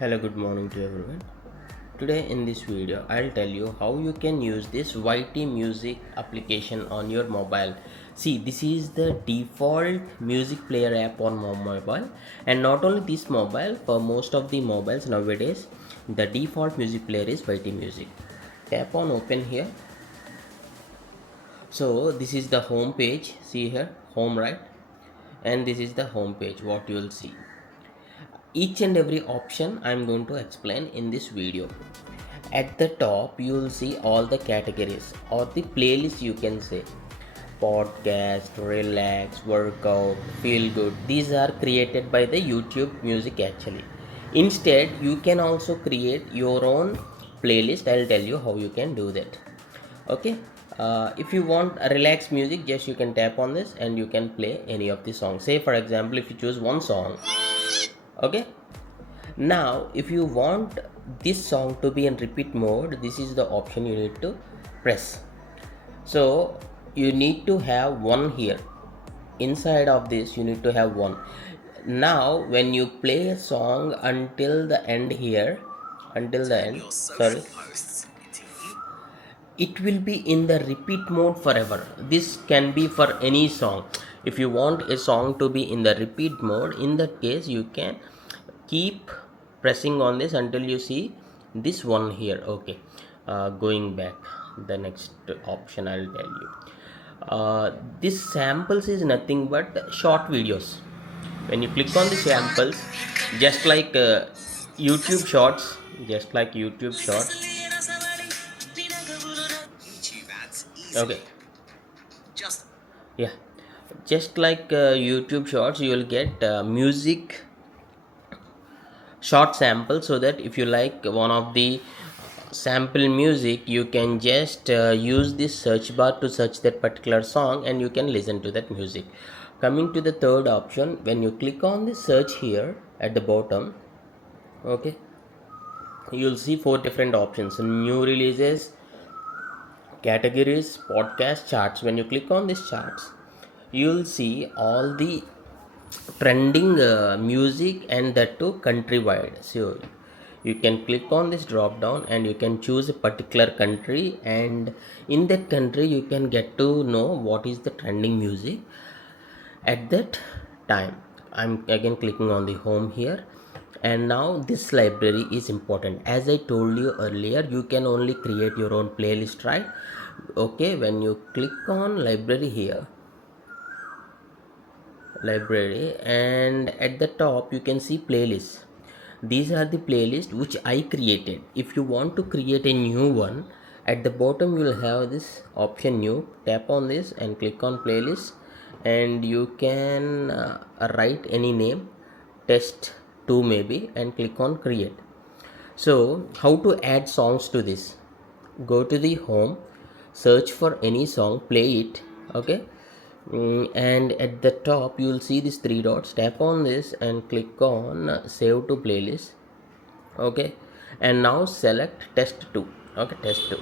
Hello, good morning to everyone. Today in this video, I'll tell you how you can use this YT music application on your mobile. See, this is the default music player app on mobile, and not only this mobile, for most of the mobiles nowadays, the default music player is YT music. Tap on open here. So this is the home page. See here, home, right? And this is the home page, what you will see. Each and every option I'm going to explain in this video. At the top you will see all the categories or the playlist, you can say podcast, relax, workout, feel good. These are created by the YouTube music actually. Instead you can also create your own playlist. I'll tell you how you can do that. Okay. If you want a relaxed music, just you can tap on this and you can play any of the songs. Say for example, if you choose one song, okay. Now if you want this song to be in repeat mode, this is the option you need to press. So you need to have one here. Inside of this you need to have one. Now when you play a song until the end here, until the end, sorry, it will be in the repeat mode forever. This can be for any song. If you want a song to be in the repeat mode, in that case you can keep pressing on this until you see this one here. Okay. Going back, the next option I'll tell you. This samples is nothing but short videos. When you click on the samples, just like YouTube shorts, just like YouTube shorts. Okay. Yeah, just like YouTube shorts, you will get music short sample, so that if you like one of the sample music, you can just use this search bar to search that particular song and you can listen to that music. Coming to the third option, when you click on the search here at the bottom, okay, you'll see four different options: new releases, categories, podcast, charts. When you click on these charts, you'll see all the trending music, and that too countrywide. So you can click on this drop down and you can choose a particular country, and in that country you can get to know what is the trending music at that time. I'm again clicking on the home here, and now this library is important. As I told you earlier, you can only create your own playlist, right? Okay, when you click on library here, library, and at the top you can see playlists. These are the playlists which I created. If you want to create a new one, at the bottom you will have this option new. Tap on this and click on playlist, and you can write any name, test 2 maybe, and click on create. So how to add songs to this? Go to the home, search for any song, play it. Okay. And at the top you will see these three dots. Tap on this and click on save to playlist. Okay, and now select test 2. Okay, test 2.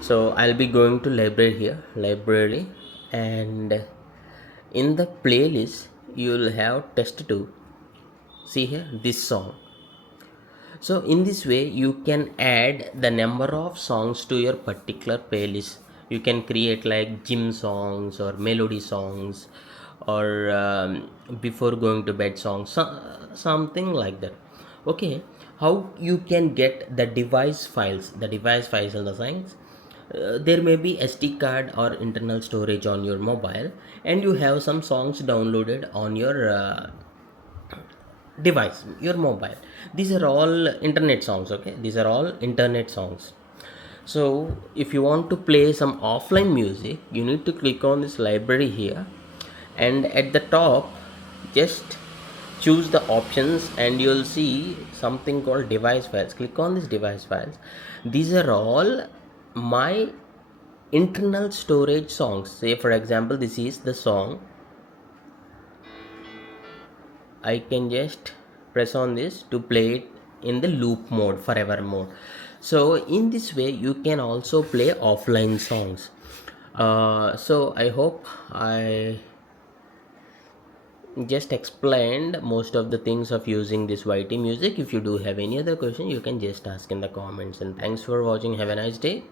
So I'll be going to library here, library, and in the playlist you will have test 2. See here, this song. So in this way you can add the number of songs to your particular playlist. You can create like gym songs or melody songs, or before going to bed songs, something like that. Okay, how you can get the device files? The device files in the sense, there may be SD card or internal storage on your mobile, and you have some songs downloaded on your device, your mobile. These are all internet songs. Okay, these are all internet songs. So if you want to play some offline music, you need to click on this library here, and at the top just choose the options, and you'll see something called device files. Click on this device files. These are all my internal storage songs. Say for example, this is the song. I can just press on this to play it in the loop mode, forever mode. So in this way you can also play offline songs. So I hope I just explained most of the things of using this YT music. If you do have any other question, you can just ask in the comments. And thanks for watching. Have a nice day.